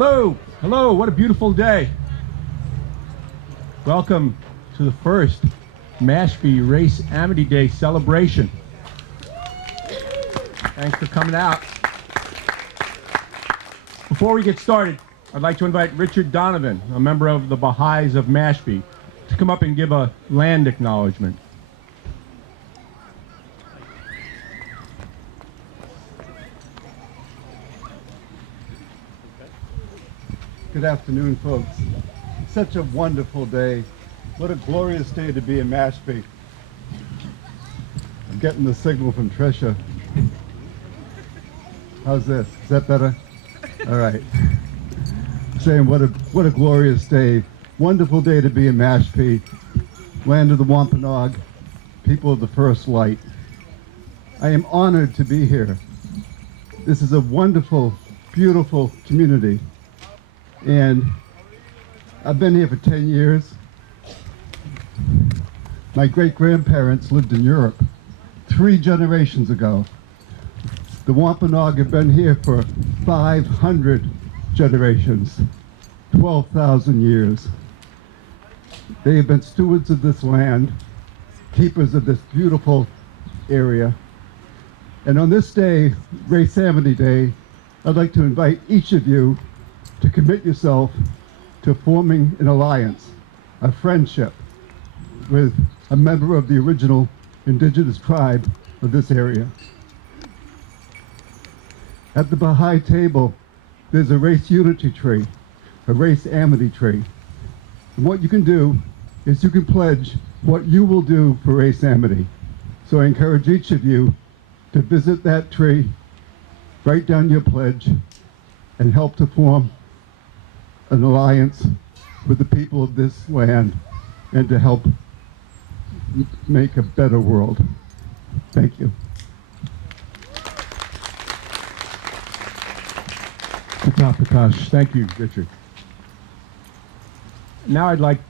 Hello, hello, what a beautiful day. Welcome to the first Mashpee Race Amity Day celebration. Thanks for coming out. Before we get started, I'd like to invite Richard Donovan, a member of the Baha'is of Mashpee, to come up and give a land acknowledgement. Good afternoon, folks. Such a wonderful day. What a glorious day to be in Mashpee. I'm getting the signal from Tricia. How's this? Is that better? All right. Saying what a glorious day. Wonderful day to be in Mashpee, land of the Wampanoag, people of the first light. I am honored to be here. This is a wonderful, beautiful community. And I've been here for 10 years. My great-grandparents lived in Europe 3 generations ago. The Wampanoag have been here for 500 generations, 12,000 years. They have been stewards of this land, keepers of this beautiful area. And on this day, Race Amity Day, I'd like to invite each of you to commit yourself to forming an alliance, a friendship with a member of the original indigenous tribe of this area. At the Baha'i table, there's a race unity tree, a race amity tree. And what you can do is you can pledge what you will do for race amity. So I encourage each of you to visit that tree, write down your pledge, and help to form an alliance with the people of this land and to help make a better world. Thank you. Prakash. Thank you, Richard. Now I'd like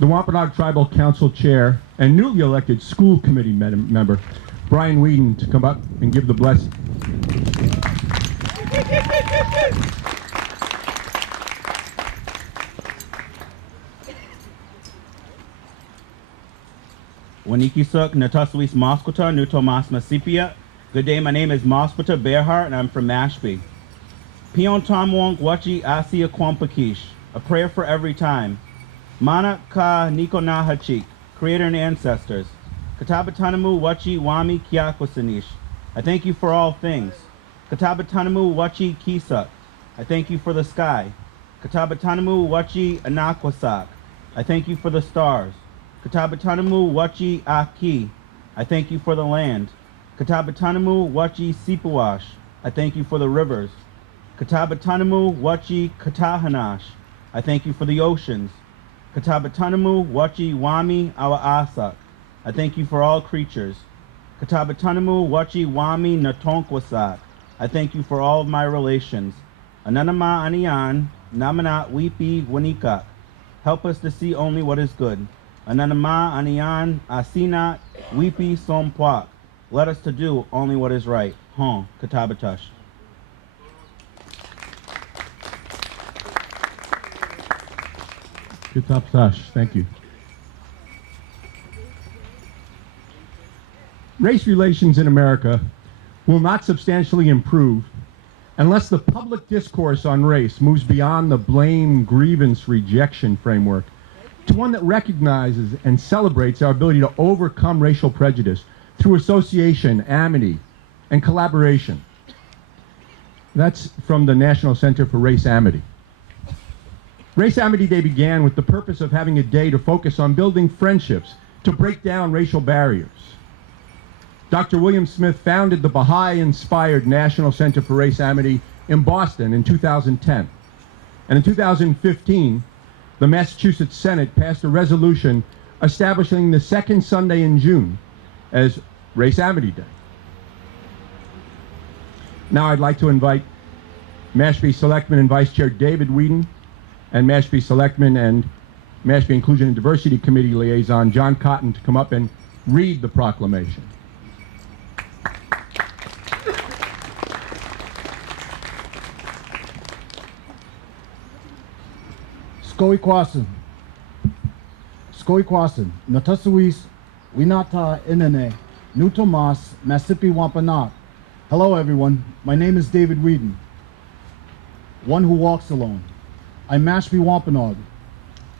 the Wampanoag Tribal Council Chair and newly elected School Committee member, Brian Whedon, to come up and give the blessing. Wanikisuk Nataswis Mosquita Nutomas Masipia. Good day, my name is Mosquita Bearhart and I'm from Mashpee. Pion Tamwonk Wachi Asia Kwampakish. A prayer for every time. Mana Ka Niko Nahachik. Creator and ancestors. Katabatanamu Wachi Wami Kiakwasanish. I thank you for all things. Katabatanamu Wachi Kisak. I thank you for the sky. Katabatanamu Wachi Anakwasak. I thank you for the stars. Katabatanamu Wachi Aki. I thank you for the land. Katabatanamu Wachi Sipuash. I thank you for the rivers. Katabatanamu Wachi Katahanash. I thank you for the oceans. Katabatanamu Wachi Wami Awa Asak. I thank you for all creatures. Katabatanamu Wachi Wami Natonkwasak. I thank you for all of my relations. Ananama Anian Namanat Wipi Wanikak. Help us to see only what is good. Ananama Anian Asina Wipi Sompuak. Let us to do only what is right. Hon Katabatash. Katabatash, thank you. Race relations in America will not substantially improve unless the public discourse on race moves beyond the blame-grievance-rejection framework to one that recognizes and celebrates our ability to overcome racial prejudice through association, amity, and collaboration. That's from the National Center for Race Amity. Race Amity Day began with the purpose of having a day to focus on building friendships to break down racial barriers. Dr. William Smith founded the Baha'i-inspired National Center for Race Amity in Boston in 2010. And in 2015, the Massachusetts Senate passed a resolution establishing the second Sunday in June as Race Amity Day. Now I'd like to invite Mashpee Selectman and Vice Chair David Whedon and Mashpee Selectman and Mashpee Inclusion and Diversity Committee Liaison John Cotton to come up and read the proclamation. Skoikwasin. Skoikwasin. Natasuis Winata Inene. Nutomas Masipi Wampana. Hello everyone. My name is David Whedon. One who walks alone. I'm Mashpee Wampanoag.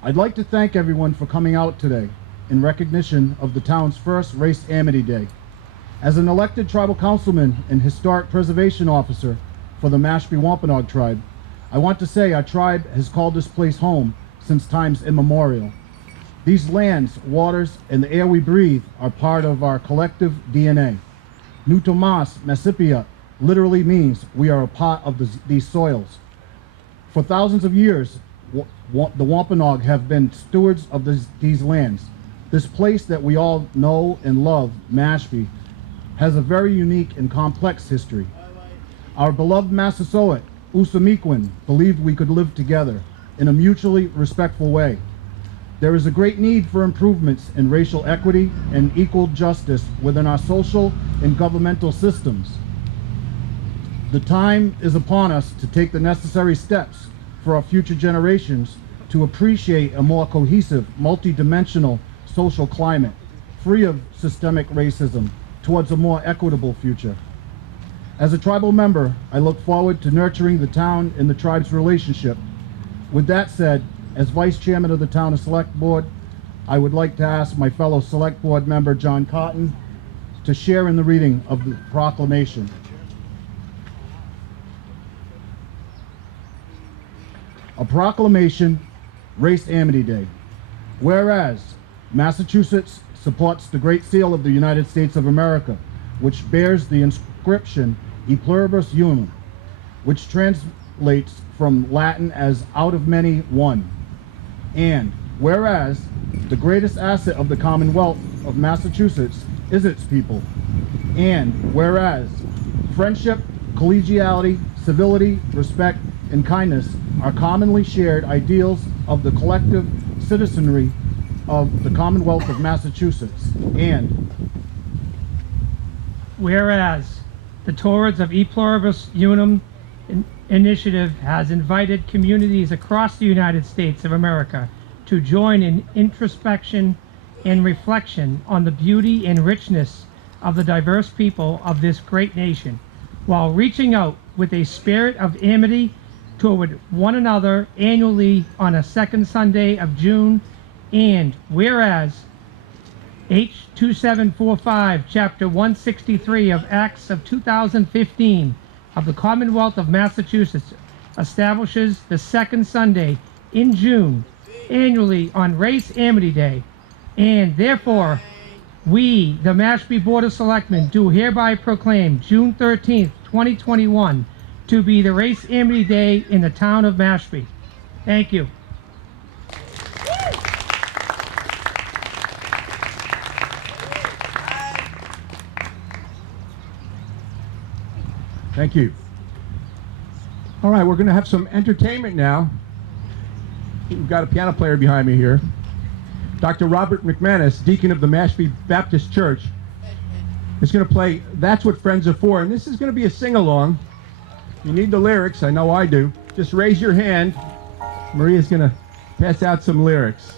I'd like to thank everyone for coming out today in recognition of the town's first Race Amity Day. As an elected tribal councilman and historic preservation officer for the Mashpee Wampanoag tribe, I want to say our tribe has called this place home since times immemorial. These lands, waters, and the air we breathe are part of our collective DNA. Nutomas Masipia literally means we are a part of these soils. For thousands of years, the Wampanoag have been stewards of these lands. This place that we all know and love, Mashpee, has a very unique and complex history. Our beloved Massasoit, Usamiquin, believed we could live together in a mutually respectful way. There is a great need for improvements in racial equity and equal justice within our social and governmental systems. The time is upon us to take the necessary steps for our future generations to appreciate a more cohesive, multidimensional social climate, free of systemic racism, towards a more equitable future. As a tribal member, I look forward to nurturing the town and the tribe's relationship. With that said, as Vice Chairman of the Town Select Board, I would like to ask my fellow Select Board member, John Cotton, to share in the reading of the proclamation. A proclamation, Race Amity Day. Whereas Massachusetts supports the Great Seal of the United States of America, which bears the inscription E pluribus unum, which translates from Latin as out of many, one. And whereas the greatest asset of the Commonwealth of Massachusetts is its people. And whereas friendship, collegiality, civility, respect, and kindness are commonly shared ideals of the collective citizenry of the Commonwealth of Massachusetts. And whereas the Towards of E Pluribus Unum initiative has invited communities across the United States of America to join in introspection and reflection on the beauty and richness of the diverse people of this great nation, while reaching out with a spirit of amity toward one another annually on a second Sunday of June. And whereas H2745, Chapter 163 of Acts of 2015 of the Commonwealth of Massachusetts establishes the second Sunday in June annually on Race Amity Day, and therefore we, the Mashpee Board of Selectmen, do hereby proclaim June 13th, 2021 to be the Race Amity Day in the town of Mashpee. Thank you. Thank you. All right, we're going to have some entertainment now. We've got a piano player behind me here. Dr. Robert McManus, deacon of the Mashpee Baptist Church, is going to play That's What Friends Are For. And this is going to be a sing-along. You need the lyrics. I know I do. Just raise your hand. Maria's going to pass out some lyrics.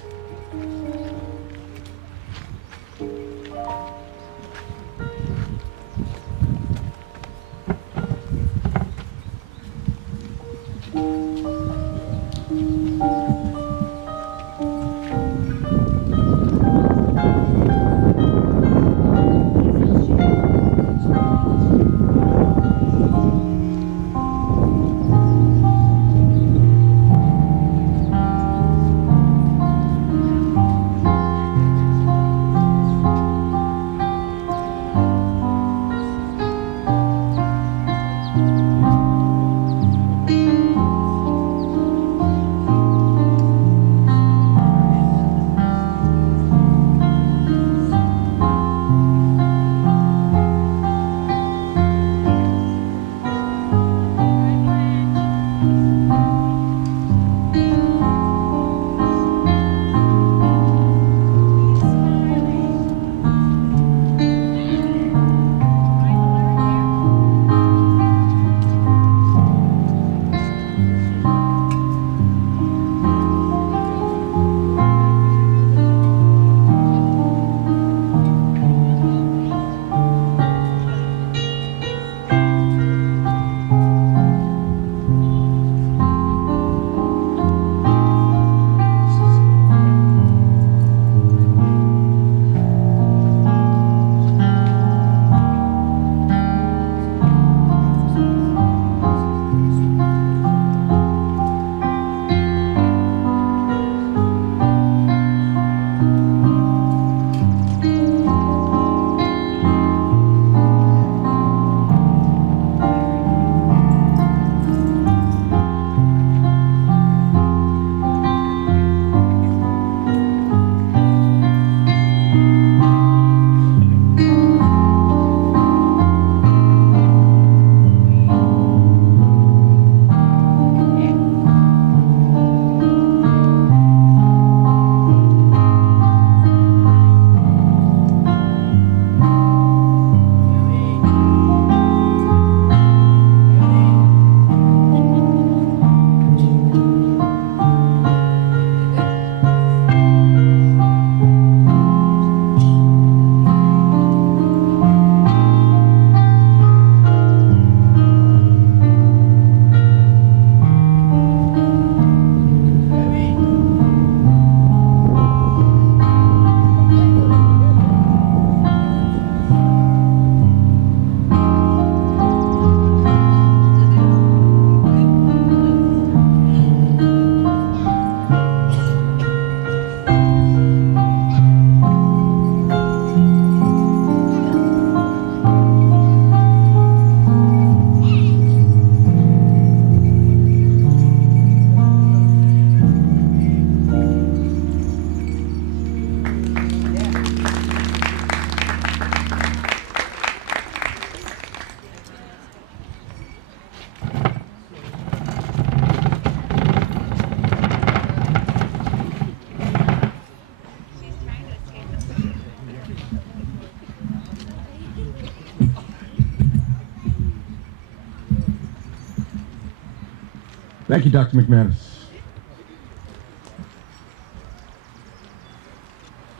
Thank you, Dr. McManus.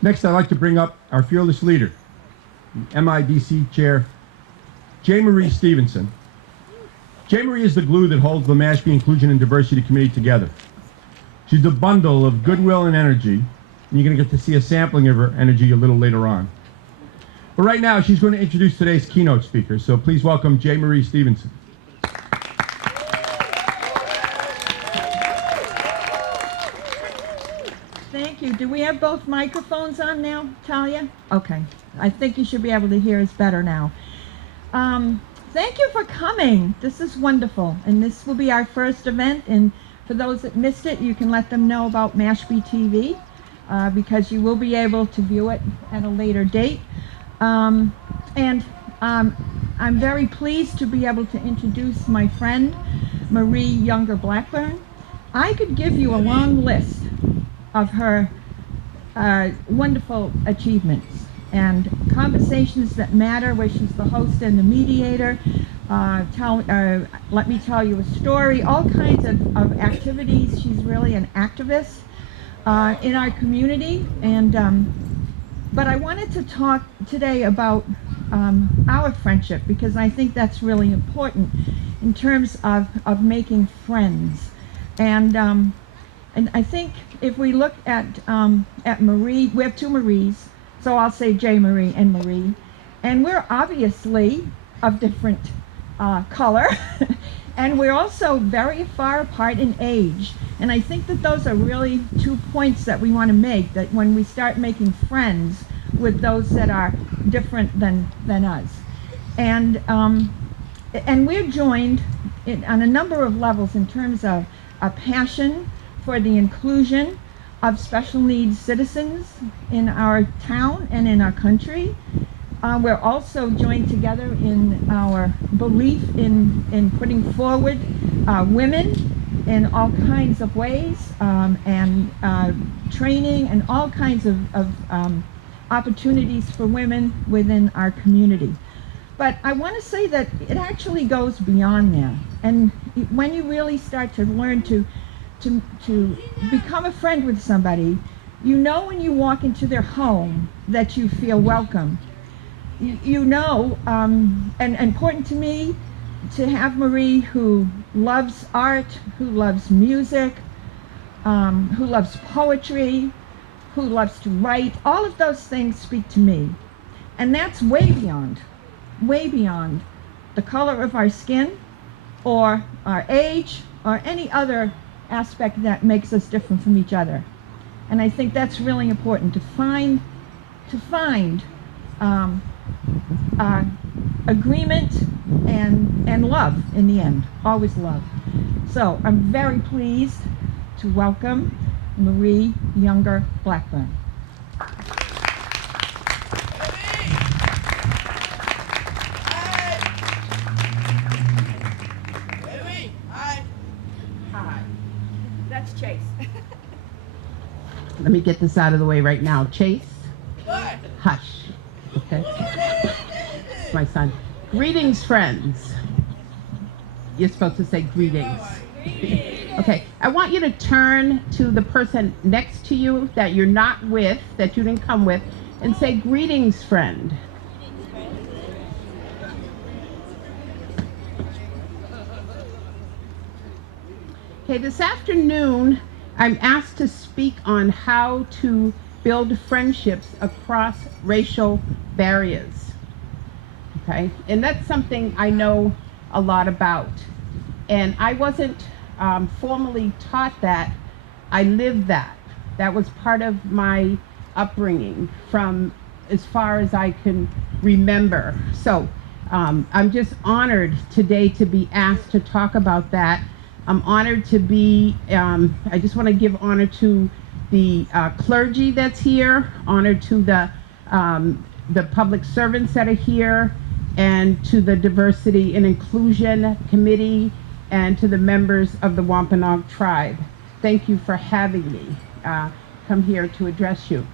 Next, I'd like to bring up our fearless leader, MIDC Chair, J. Marie Stevenson. J. Marie is the glue that holds the Mashpee Inclusion and Diversity Committee together. She's a bundle of goodwill and energy, and you're going to get to see a sampling of her energy a little later on. But right now, she's going to introduce today's keynote speaker, so please welcome J. Marie Stevenson. Thank you. Do we have both microphones on now, Talia? Okay. I think you should be able to hear us better now. Thank you for coming. This is wonderful. And this will be our first event. And for those that missed it, you can let them know about Mashpee TV because you will be able to view it at a later date. I'm very pleased to be able to introduce my friend, Marie Younger Blackburn. I could give you a long list of her wonderful achievements and conversations that matter, where she's the host and the mediator. Let me tell you a story, all kinds of activities. She's really an activist in our community. And but I wanted to talk today about our friendship, because I think that's really important in terms of making friends. And I think if we look at Marie, we have two Maries, so I'll say J. Marie and Marie, and we're obviously of different color, and we're also very far apart in age. And I think that those are really 2 points that we want to make, that when we start making friends with those that are different than us. And we're joined on a number of levels in terms of a passion for the inclusion of special needs citizens in our town and in our country. We're also joined together in our belief in putting forward women in all kinds of ways, and training and all kinds of opportunities for women within our community. But I want to say that it actually goes beyond that. And when you really start to learn to become a friend with somebody, you know when you walk into their home that you feel welcome. You know, and important to me to have Marie, who loves art, who loves music, who loves poetry, who loves to write. All of those things speak to me. And that's way beyond the color of our skin or our age or any other aspect that makes us different from each other. And I think that's really important, to find agreement and love in the end, always love. So I'm very pleased to welcome Marie Younger Blackburn. Chase. Let me get this out of the way right now. Chase, hush. Okay? It's my son. Greetings, friends. You're supposed to say greetings. Okay, I want you to turn to the person next to you that you're not with, that you didn't come with, and say, greetings, friend. Okay, this afternoon, I'm asked to speak on how to build friendships across racial barriers. Okay, and that's something I know a lot about. And I wasn't formally taught that. I lived that. That was part of my upbringing from as far as I can remember. So I'm just honored today to be asked to talk about that. I'm honored to be, I just want to give honor to the clergy that's here, honor to the public servants that are here, and to the Diversity and Inclusion Committee, and to the members of the Wampanoag tribe. Thank you for having me come here to address you.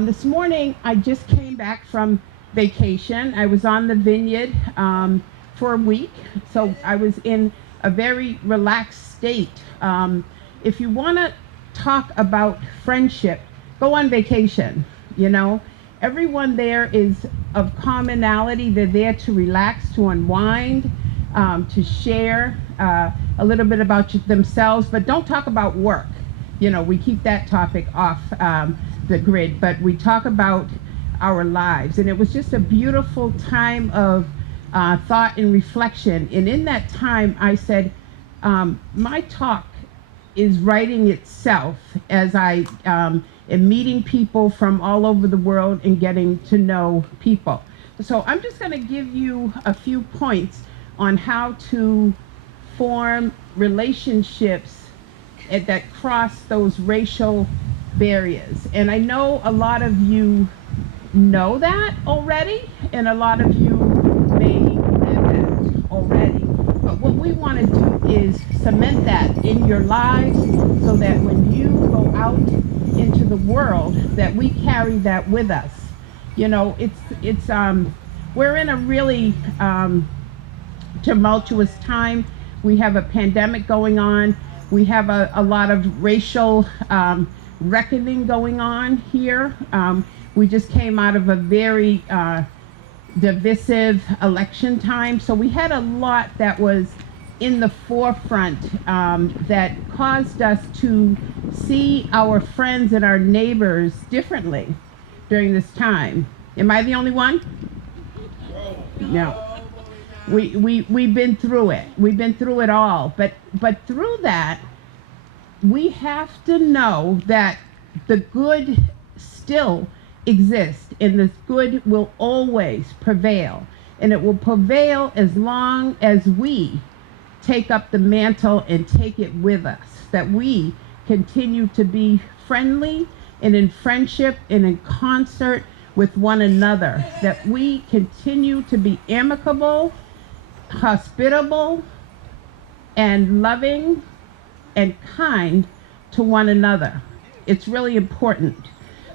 This morning, I just came back from vacation. I was on the vineyard for a week, so I was in a very relaxed state. If you want to talk about friendship, go on vacation, you know. Everyone there is of commonality. They're there to relax, to unwind, to share a little bit about themselves, but don't talk about work. You know, we keep that topic off the grid, but we talk about our lives. And it was just a beautiful time of thought and reflection. And in that time, I said, my talk is writing itself as I am meeting people from all over the world and getting to know people. So I'm just going to give you a few points on how to form relationships that cross those racial barriers. And I know a lot of you know that already, and a lot of you may live that already. But what we want to do is cement that in your lives so that when you go out into the world, that we carry that with us. You know, it's we're in a really tumultuous time. We have a pandemic going on. We have a lot of racial reckoning going on here. We just came out of a very divisive election time. So we had a lot that was in the forefront that caused us to see our friends and our neighbors differently during this time. Am I the only one? No. We've been through it. We've been through it all. But through that, we have to know that the good still exists, and this good will always prevail. And it will prevail as long as we take up the mantle and take it with us, that we continue to be friendly and in friendship and in concert with one another, that we continue to be amicable, hospitable, and loving and kind to one another. It's really important.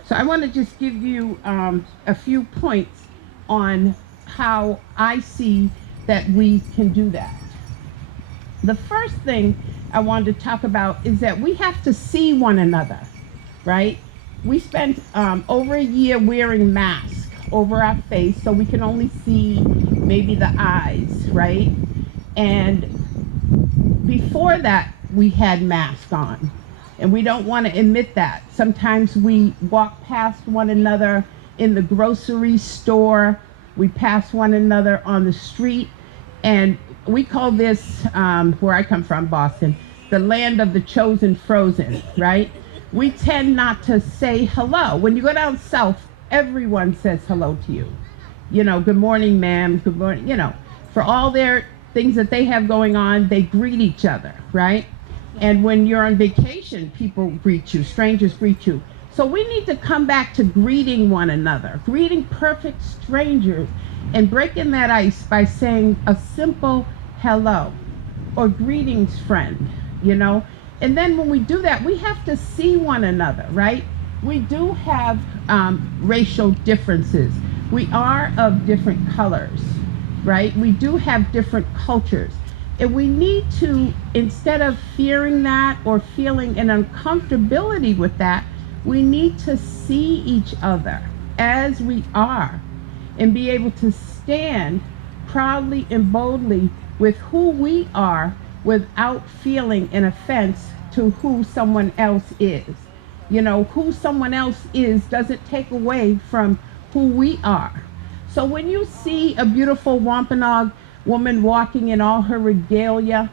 So I want to just give you a few points on how I see that we can do that. The first thing I wanted to talk about is that we have to see one another, right? We spent over a year wearing masks over our face so we can only see maybe the eyes, right? And before that, we had masks on. And we don't want to admit that. Sometimes we walk past one another in the grocery store. We pass one another on the street. And we call this, where I come from, Boston, the land of the chosen frozen, right? We tend not to say hello. When you go down south, everyone says hello to you. You know, good morning, ma'am, good morning, you know. For all their things that they have going on, they greet each other, right? And when you're on vacation, people greet you, strangers greet you. So we need to come back to greeting one another, greeting perfect strangers, and breaking that ice by saying a simple hello or greetings, friend, you know. And then when we do that, we have to see one another, right? We do have racial differences. We are of different colors, right? We do have different cultures. And we need to, instead of fearing that or feeling an uncomfortability with that, we need to see each other as we are and be able to stand proudly and boldly with who we are without feeling an offense to who someone else is. You know, who someone else is doesn't take away from who we are. So when you see a beautiful Wampanoag woman walking in all her regalia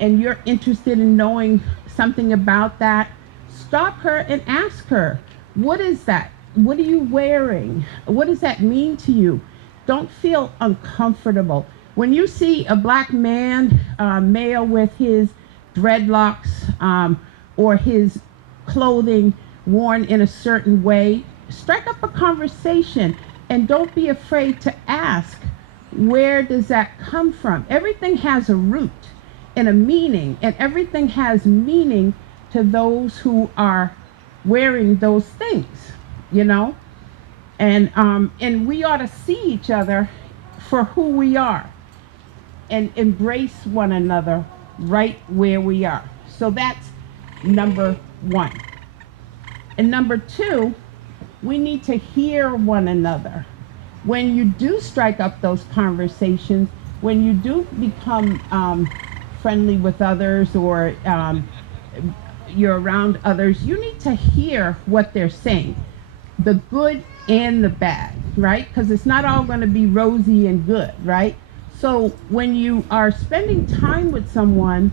and you're interested in knowing something about that, stop her and ask her, what is that? What are you wearing? What does that mean to you? Don't feel uncomfortable. When you see a black man, male with his dreadlocks or his clothing worn in a certain way, strike up a conversation and don't be afraid to ask, where does that come from? Everything has a root and a meaning, and everything has meaning to those who are wearing those things, you know? And we ought to see each other for who we are and embrace one another right where we are. So that's number one. And number two, we need to hear one another. When you do strike up those conversations, when you do become friendly with others, or you're around others, you need to hear what they're saying, the good and the bad, right? Because it's not all going to be rosy and good, right? So when you are spending time with someone,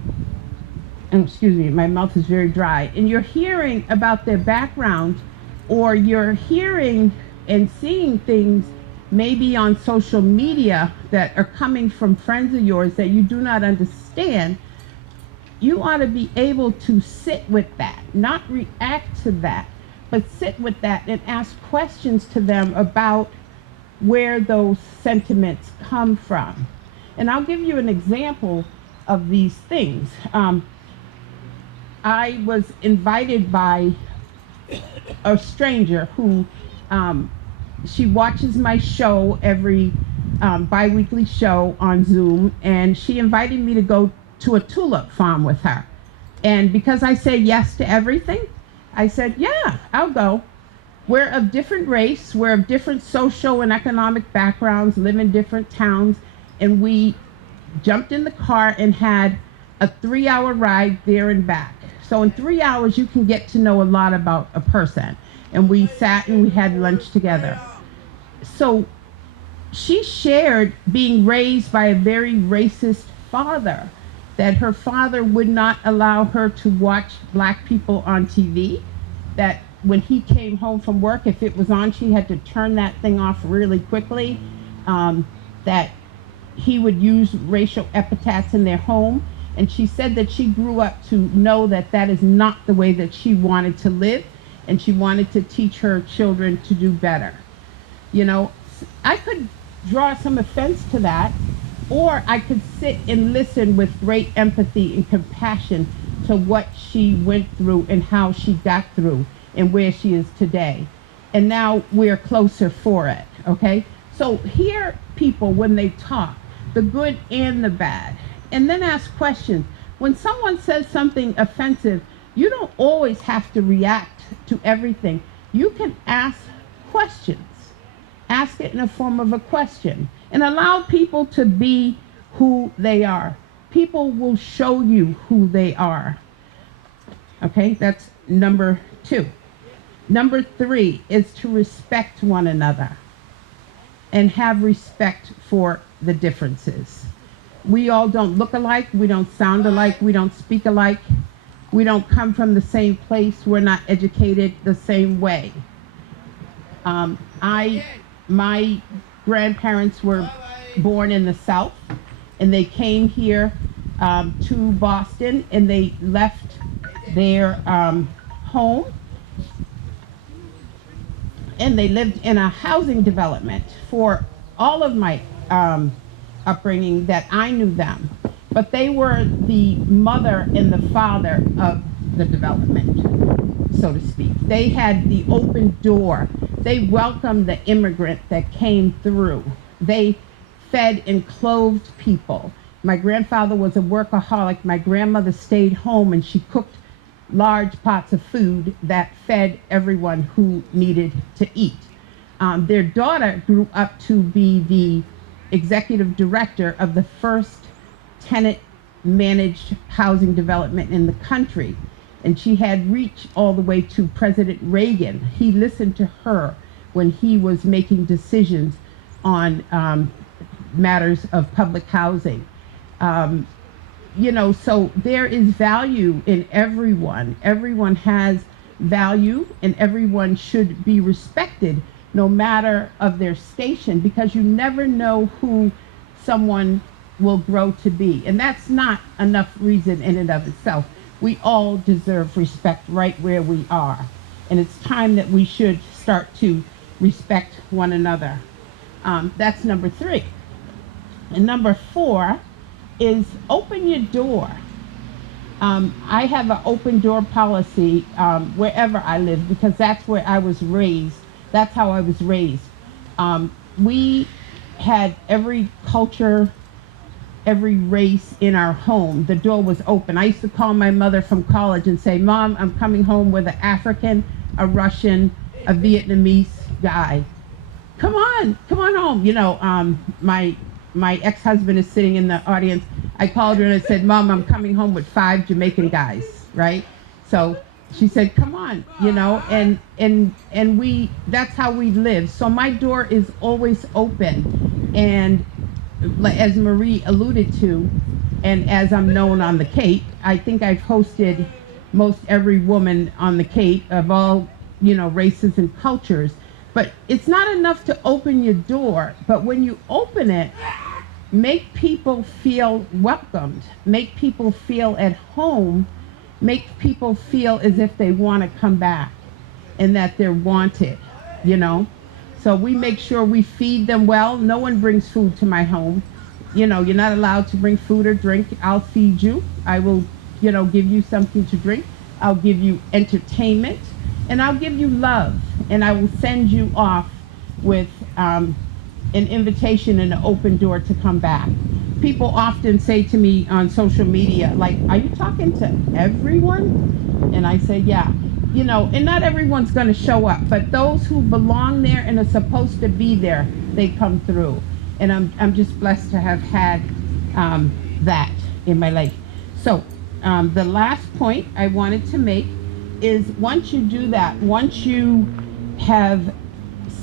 and excuse me, my mouth is very dry, and you're hearing about their background, or you're hearing and seeing things maybe on social media that are coming from friends of yours that you do not understand, you ought to be able to sit with that, not react to that, but sit with that and ask questions to them about where those sentiments come from. And I'll give you an example of these things. I was invited by a stranger who, she watches my show, every bi-weekly show on Zoom, and she invited me to go to a tulip farm with her. And because I say yes to everything, I said, yeah, I'll go. We're of different race, we're of different social and economic backgrounds, live in different towns, and we jumped in the car and had a 3-hour ride there and back. So in 3 hours, you can get to know a lot about a person. And we sat and we had lunch together. So she shared being raised by a very racist father, that her father would not allow her to watch black people on TV, that when he came home from work, if it was on, she had to turn that thing off really quickly, that he would use racial epithets in their home. And she said that she grew up to know that that is not the way that she wanted to live, and she wanted to teach her children to do better. You know, I could draw some offense to that, or I could sit and listen with great empathy and compassion to what she went through and how she got through and where she is today. And now we're closer for it, okay? So hear people when they talk, the good and the bad, and then ask questions. When someone says something offensive, you don't always have to react to everything. You can ask questions. Ask it in the form of a question, and allow people to be who they are. People will show you who they are. Okay, that's number two. Number three is to respect one another and have respect for the differences. We all don't look alike, we don't sound alike, we don't speak alike, we don't come from the same place, we're not educated the same way. My grandparents were born in the South, and they came here to Boston, and they left their home, and they lived in a housing development for all of my upbringing that I knew them. But they were the mother and the father of the development, so to speak. They had the open door. They welcomed the immigrant that came through. They fed and clothed people. My grandfather was a workaholic. My grandmother stayed home, and she cooked large pots of food that fed everyone who needed to eat. Their daughter grew up to be the executive director of the first tenant managed housing development in the country. And she had reached all the way to President Reagan. He listened to her when he was making decisions on matters of public housing. You know, so there is value in everyone. Everyone has value, and everyone should be respected no matter of their station, because you never know who someone will grow to be. And that's not enough reason in and of itself. We all deserve respect right where we are. And it's time that we should start to respect one another. That's number three. And number four is open your door. I have an open door policy wherever I live, because that's where I was raised. That's how I was raised. We had every culture every race in our home. The door was open. I used to call my mother from college and say, Mom, I'm coming home with an African, a Russian, a Vietnamese guy. Come on home. You know, my ex-husband is sitting in the audience. I called her and I said, Mom, I'm coming home with 5 Jamaican guys, right? So she said, come on, you know, and we, that's how we live. So my door is always open. And as Marie alluded to, and as I'm known on the Cape, I think I've hosted most every woman on the Cape of all, you know, races and cultures. But it's not enough to open your door, but when you open it, make people feel welcomed, make people feel at home, make people feel as if they want to come back and that they're wanted, you know? So we make sure we feed them well. No one brings food to my home. You know, you're not allowed to bring food or drink. I'll feed you. I will, you know, give you something to drink. I'll give you entertainment, and I'll give you love, and I will send you off with an invitation and an open door to come back. People often say to me on social media, like, are you talking to everyone? And I say, yeah. You know, and not everyone's going to show up, but those who belong there and are supposed to be there, they come through. And I'm just blessed to have had that in my life. So the last point I wanted to make is once you do that, once you have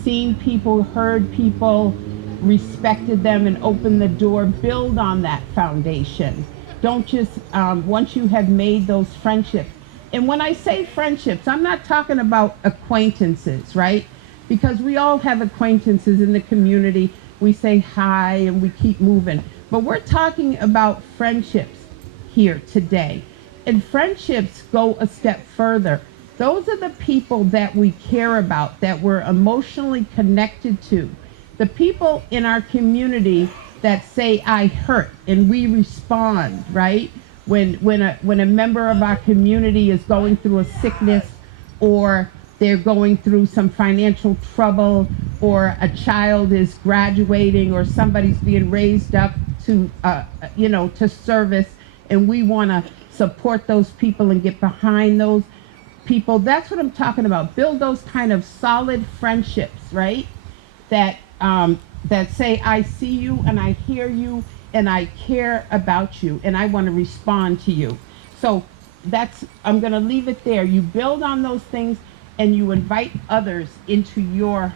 seen people, heard people, respected them, and opened the door, build on that foundation. Don't just, once you have made those friendships, and when I say friendships, I'm not talking about acquaintances, right? Because we all have acquaintances in the community. We say hi and we keep moving. But we're talking about friendships here today. And friendships go a step further. Those are the people that we care about, that we're emotionally connected to. The people in our community that say, I hurt, and we respond, right? When a member of our community is going through a sickness, or they're going through some financial trouble, or a child is graduating, or somebody's being raised up to, you know, to service, and we want to support those people and get behind those people. That's what I'm talking about. Build those kind of solid friendships, right? That say, I see you and I hear you and I care about you and I want to respond to you. So I'm going to leave it there. You build on those things and you invite others into your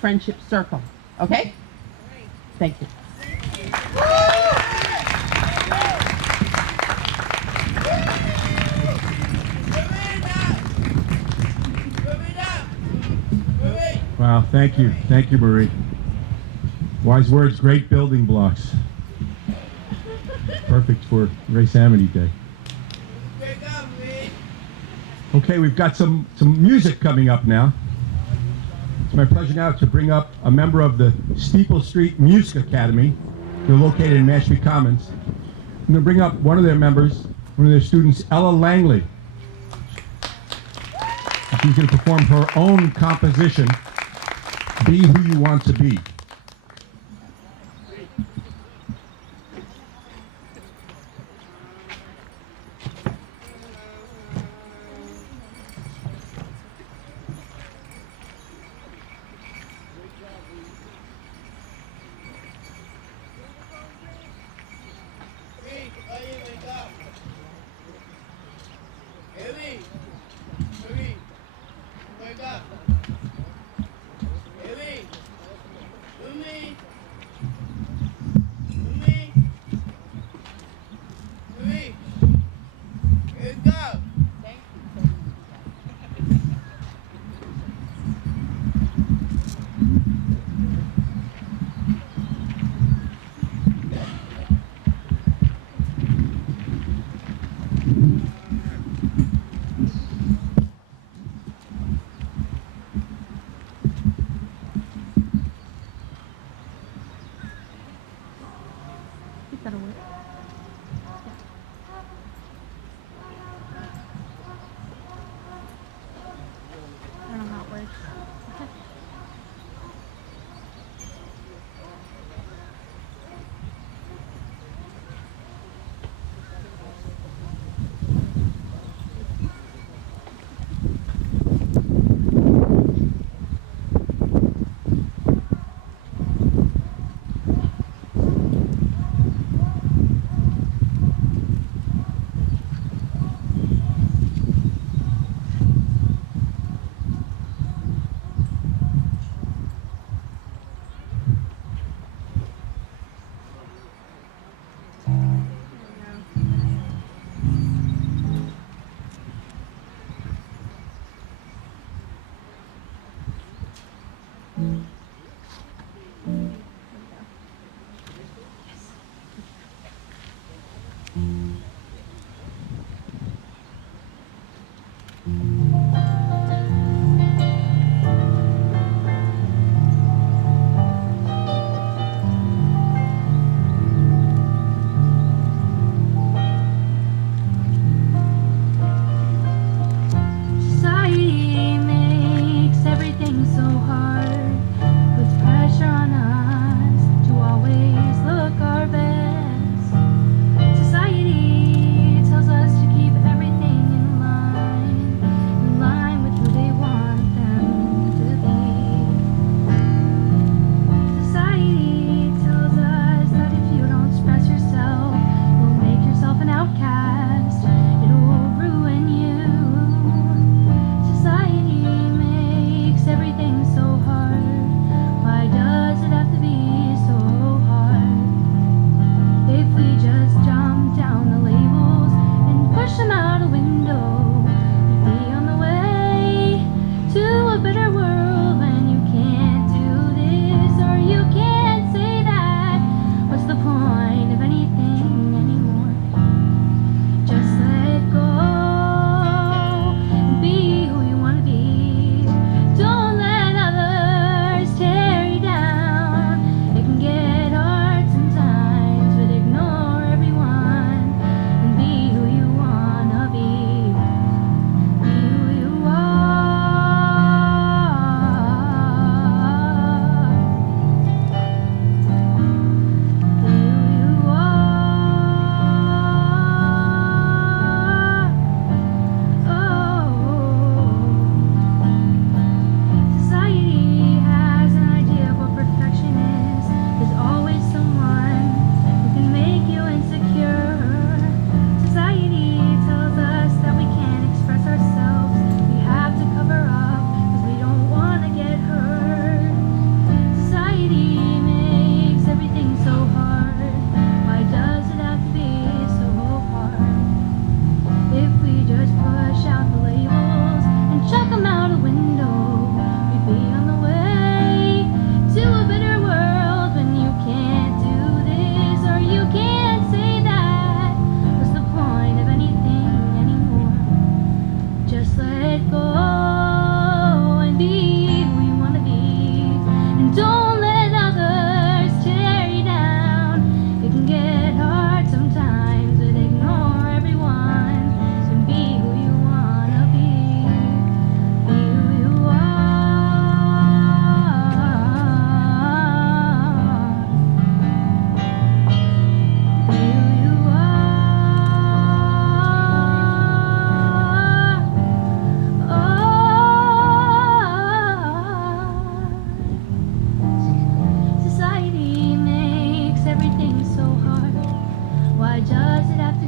friendship circle. Okay? Thank you. Wow, thank you. Thank you, Marie. Wise words, great building blocks. Perfect for Race Amity Day. Okay, we've got some music coming up now. It's my pleasure now to bring up a member of the Steeple Street Music Academy. They're located in Mashpee Commons. I'm going to bring up one of their members, one of their students, Ella Langley. She's going to perform her own composition, Be Who You Want to Be.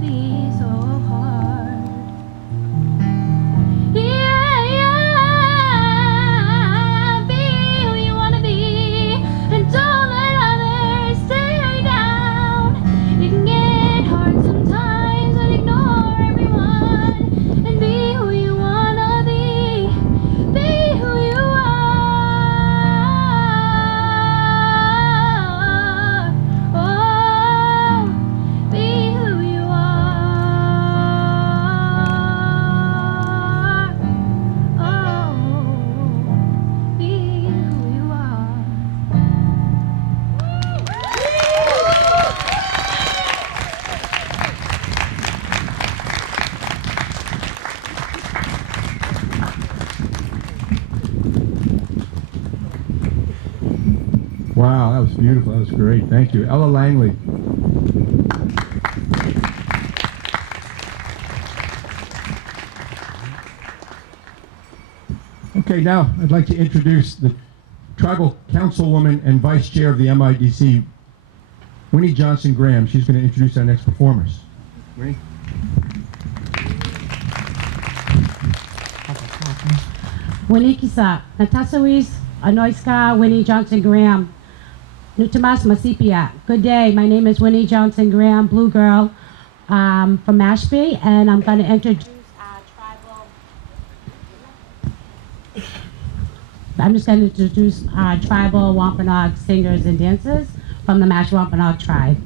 be so hard. Yeah, yeah, be who you wanna be, and don't let others tear you down. It can get hard sometimes, but ignore everyone and be who you wanna be. Be who you are. Oh, be who you are. Oh, be who you are. Wow, that was beautiful. That was great. Thank you. Ella Langley. Okay, now I'd like to introduce the Tribal Councilwoman and Vice Chair of the MIDC, Winnie Johnson Graham. She's going to introduce our next performers. Winnie? Winnie Kisa, Natasawis, Anoiska, Winnie Johnson Graham, Nutamas Masipia. Good day, my name is Winnie Johnson Graham, Blue Girl, from Mashpee, and I'm going to introduce tribal Wampanoag singers and dancers from the Mashpee Wampanoag tribe.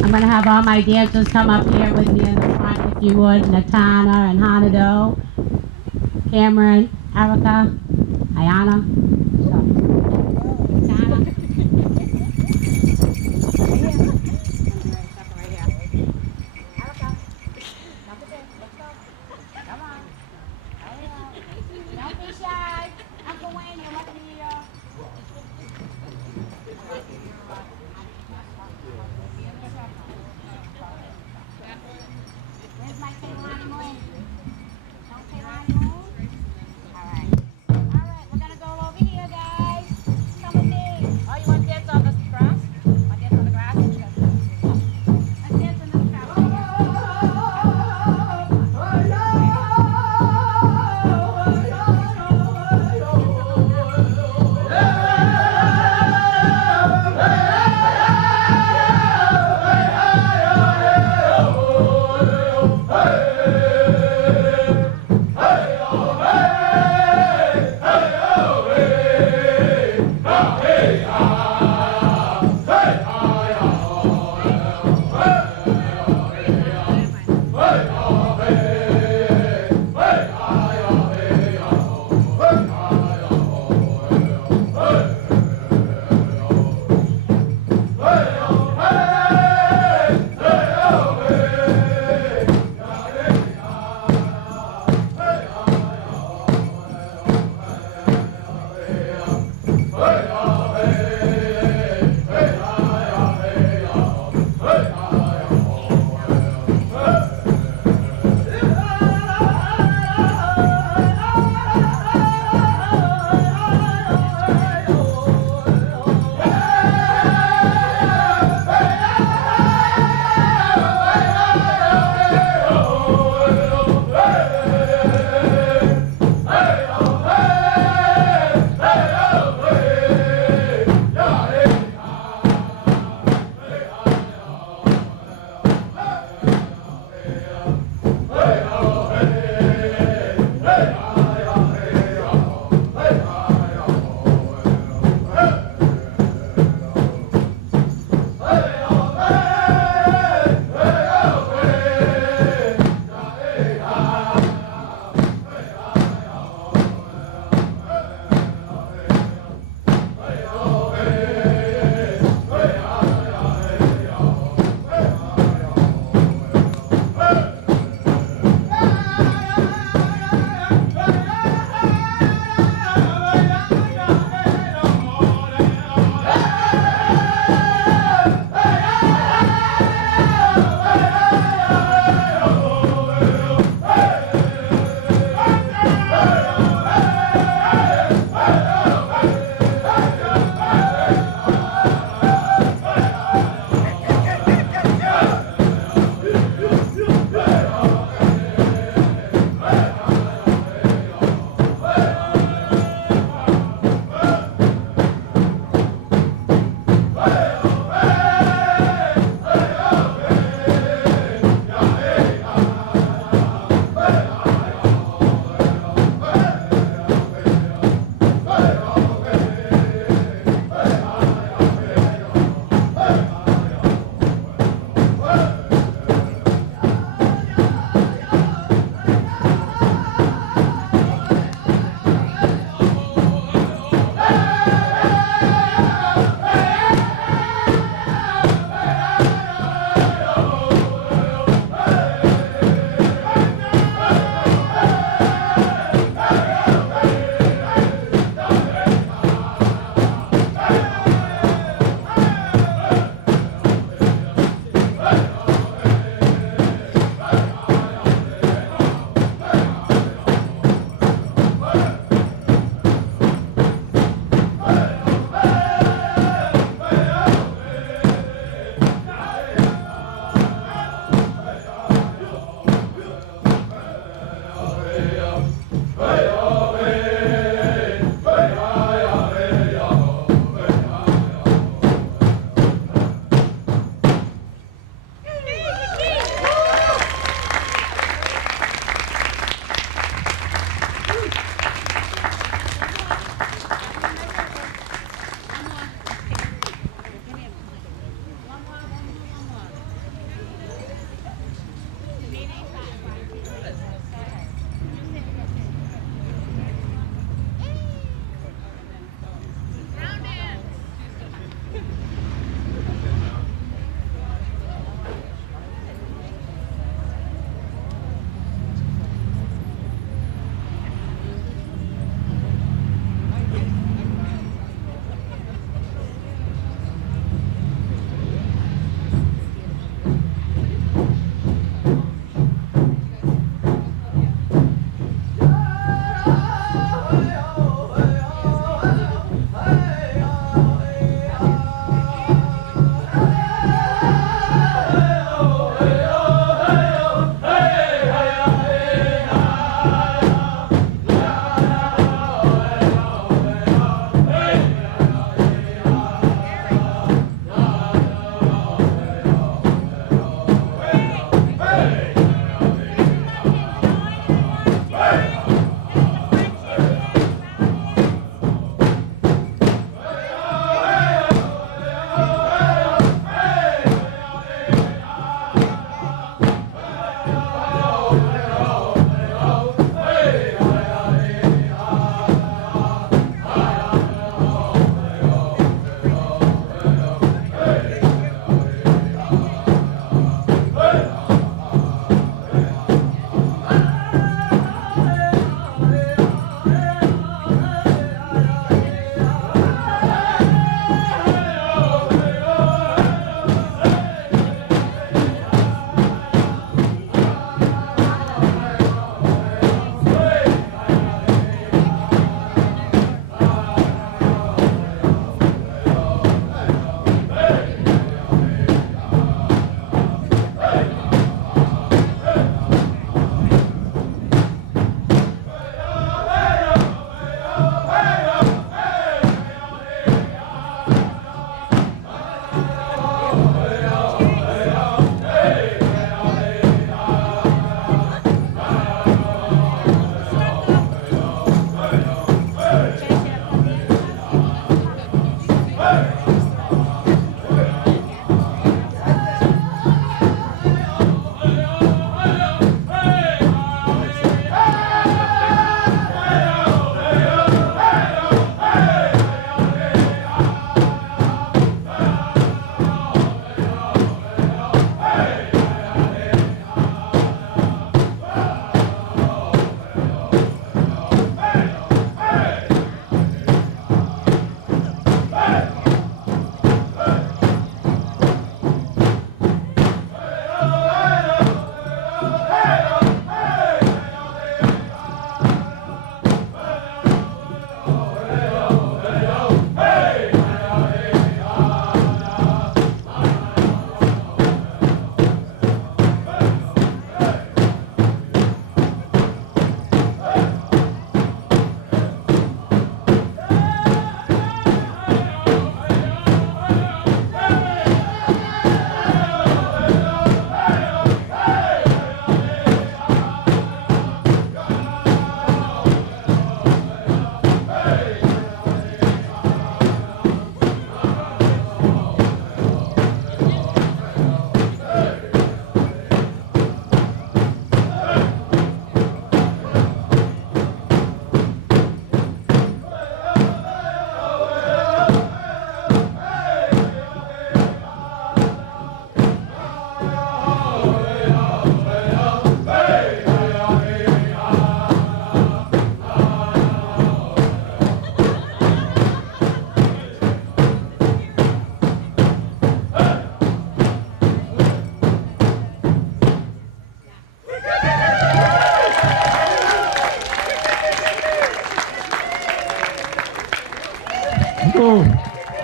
I'm going to have all my dancers come up here with me in the front, if you would. Natana and Hanado, Cameron, Erica, Ayana. So, Natana. Erica. Jump it in. Let's go. Come on. Don't be shy. Uncle Wayne, you want to be Where's my Kehlani Moon? No Kehlani Moon? All right. All right, we're going to go over here.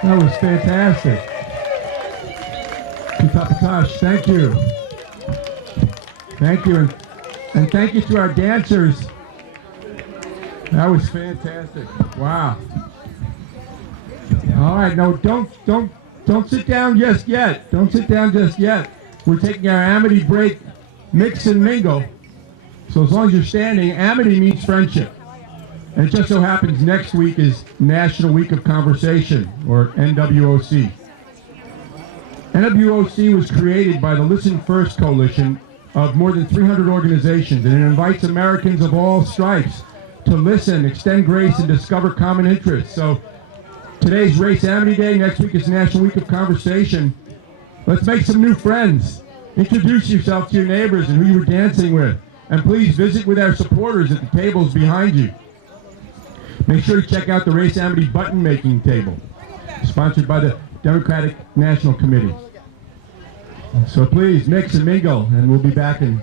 That was fantastic. Kupapatash, thank you. Thank you. And thank you to our dancers. That was fantastic. Wow. All right, no, don't sit down just yet. Don't sit down just yet. We're taking our Amity break, mix and mingle. So as long as you're standing, Amity means friendship. And it just so happens next week is National Week of Conversation, or NWOC. NWOC was created by the Listen First Coalition of more than 300 organizations, and it invites Americans of all stripes to listen, extend grace, and discover common interests. So today's Race Amity Day, next week is National Week of Conversation. Let's make some new friends. Introduce yourself to your neighbors and who you were dancing with. And please visit with our supporters at the tables behind you. Make sure to check out the Race Amity button making table, sponsored by the Democratic National Committee. So please mix and mingle, and we'll be back in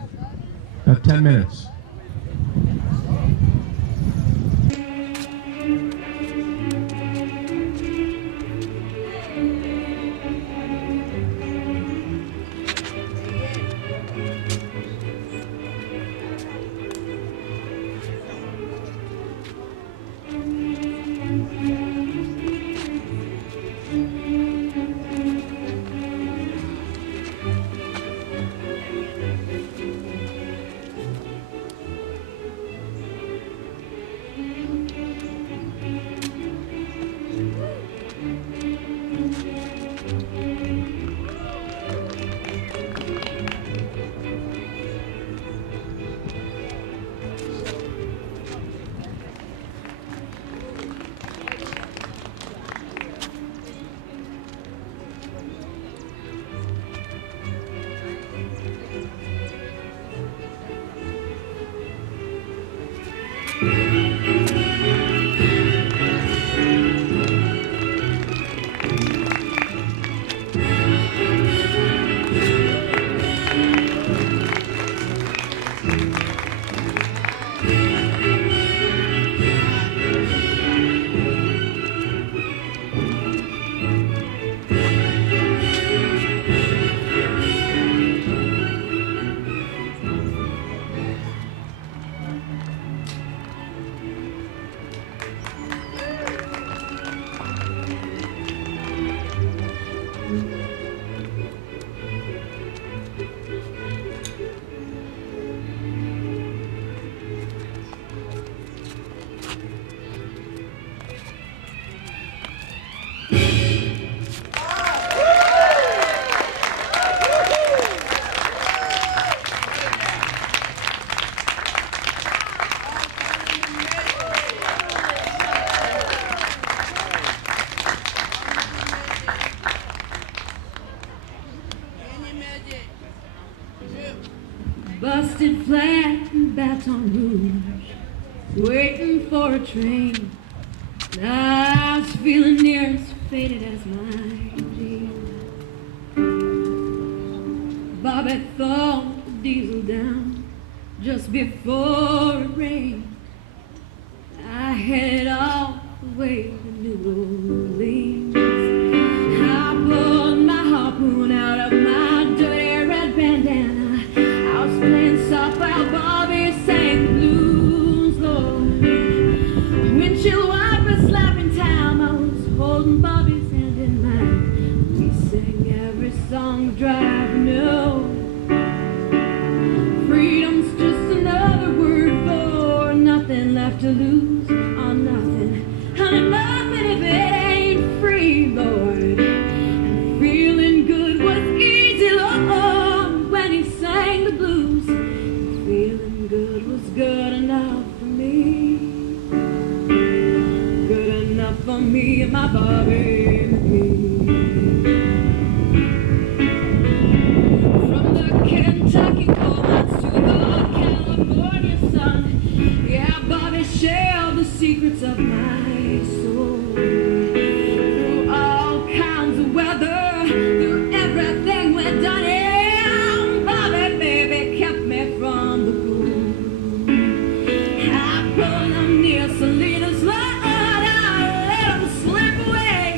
10 minutes. Busted flat in Baton Rouge, waiting for a train. I was feeling near as faded as my dream. Bobby thought the diesel down just before it rained. I headed all the way to New Orleans. I pulled my harpoon out of my dirty red bandana. I was playing soft while Bobby sang the blues, Lord. Windshield wipers slapping time, I was holding Bobby's hand in mine. We sang every song drive no. Freedom's just another word for nothing left to lose or nothing. Honey, nothing if it ain't free, Lord. And feeling good was easy, Lord, when he sang the blues. Feeling good was good enough for me. Good enough for me and my Bobby McGee. From the Kentucky coal mines to the California sun, yeah, Bobby shared the secrets of my soul. Through all kinds of weather, through everything we've done, yeah, Bobby, baby, kept me from the cold. I pulled him near Salinas, Lord, I let him slip away.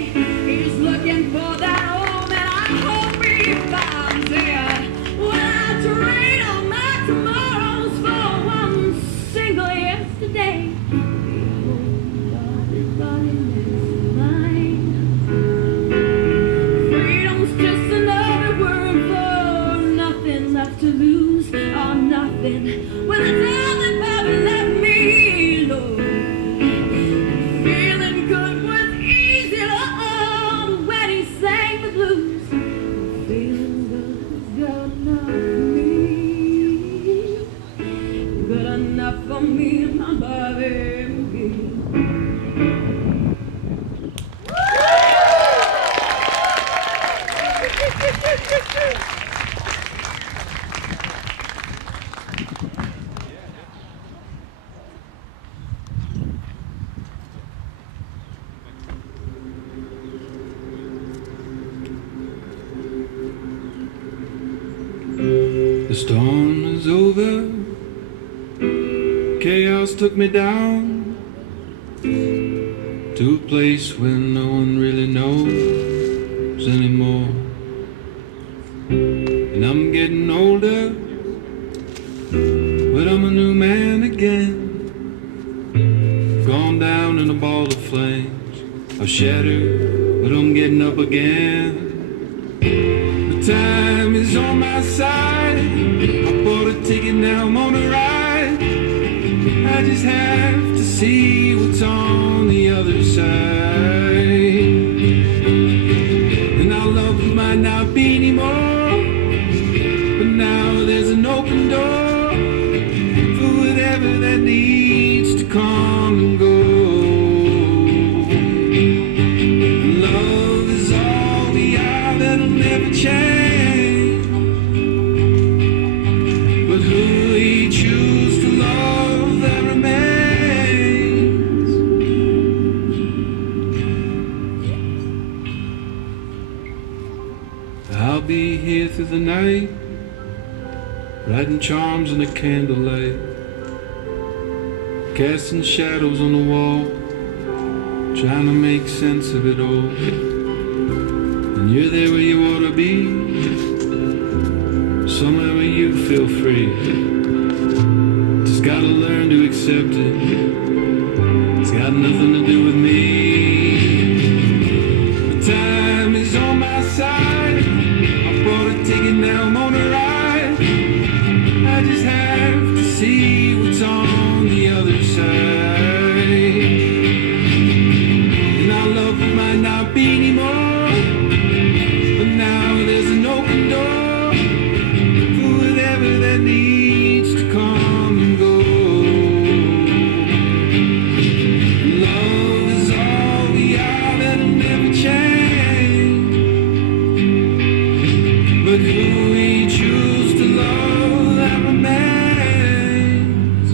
The storm is over, chaos took me down to a place where no one really knows anymore. And I'm getting older, but I'm a new man again. Gone down in a ball of flames, I've shattered, but I'm getting up again. Time is on my side. I bought a ticket, now I'm on a ride. I just have to see what's on the other side. And our love might not be anymore, but now there's an open door for whatever that needs to come and go. Love is all we are, that'll never change. Through the night, writing charms in the candlelight, casting shadows on the wall, trying to make sense of it all. And you're there where you ought to be, somewhere where you feel free. Just gotta learn to accept it. It's got nothing to do with me. The time is on my side. Ticket, now I'm on a ride. I just have to see what's on the other side. And our love might not be anymore, but now there's an open door for whatever that needs to come and go. Love is all we are, that'll never change. But who we choose to love, that remains.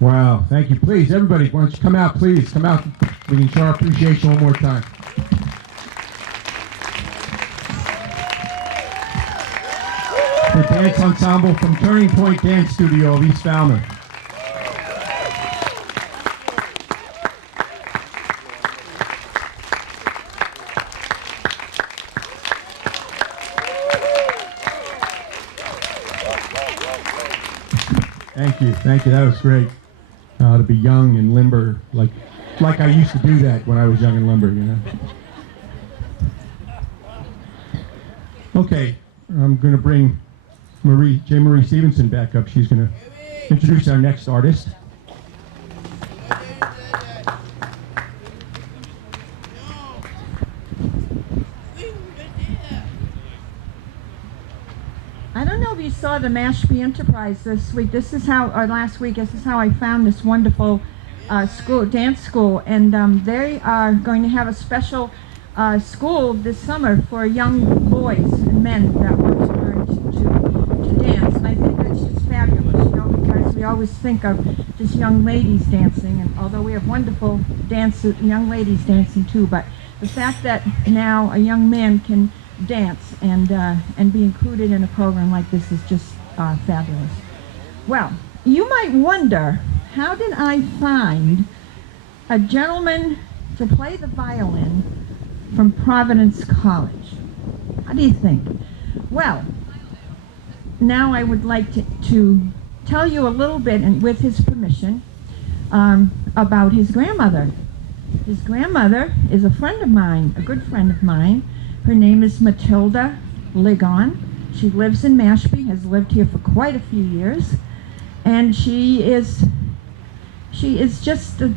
Wow, thank you. Please, everybody, why don't you come out, please. Come out. We can show our appreciation one more time. The dance ensemble from Turning Point Dance Studio of East Falmouth. Thank you, that was great. To be young and limber, like I used to do that when I was young and limber, you know. Okay, I'm going to bring J. Marie Stevenson back up. She's going to introduce our next artist. I don't know if you saw the Mashpee Enterprise this week. This is how, or last week, this is how I found this wonderful dance school. And they are going to have a special school this summer for young boys and men that want to learn to dance. And I think that's just fabulous, you know, because we always think of just young ladies dancing, and although we have wonderful young ladies dancing too, but the fact that now a young man can dance and be included in a program like this is just fabulous. Well, you might wonder, how did I find a gentleman to play the violin from Providence College? How do you think? Well, now I would like to tell you a little bit, and with his permission, about his grandmother. His grandmother is a friend of mine, a good friend of mine. Her name is Matilda Ligon. She lives in Mashpee, has lived here for quite a few years, and she is just the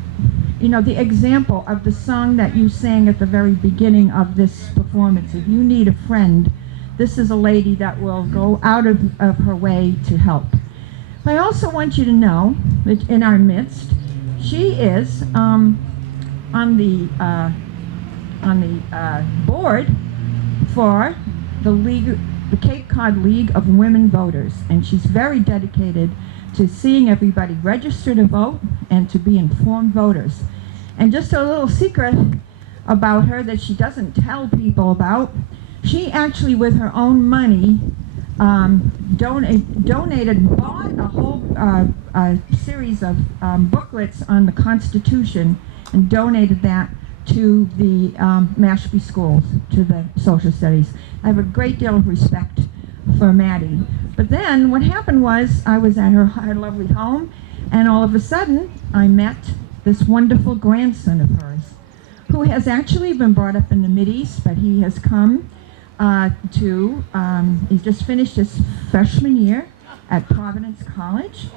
example of the song that you sang at the very beginning of this performance. If you need a friend this is a lady that will go out of her way to help. But I also want you to know that in our midst, she is on the board for the Cape Cod League of Women Voters, and she's very dedicated to seeing everybody register to vote and to be informed voters. And just a little secret about her that she doesn't tell people about, she actually with her own money donated, bought a whole series of booklets on the Constitution and donated that to the Mashpee schools, to the social studies. I have a great deal of respect for Maddie. But then what happened was I was at her lovely home, and all of a sudden I met this wonderful grandson of hers, who has actually been brought up in the Mideast, but he has come he's just finished his freshman year at Providence College.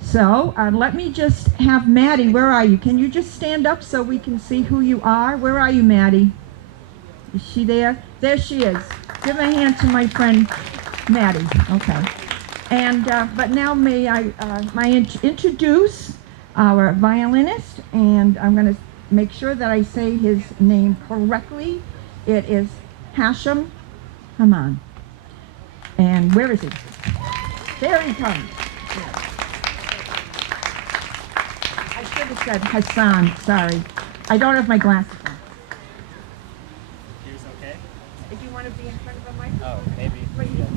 So let me just have Maddie, where are you? Can you just stand up so we can see who you are? Where are you, Maddie? Is she there? There she is. Give a hand to my friend Maddie. Okay. And but now may I introduce our violinist, and I'm going to make sure that I say his name correctly. It is Hashem Haman. And where is he? There he comes. Yeah. I should have said Hassan, sorry. I don't have my glasses on. Here's okay? If you want to be in front of the microphone. Oh, maybe. Right Yeah. here.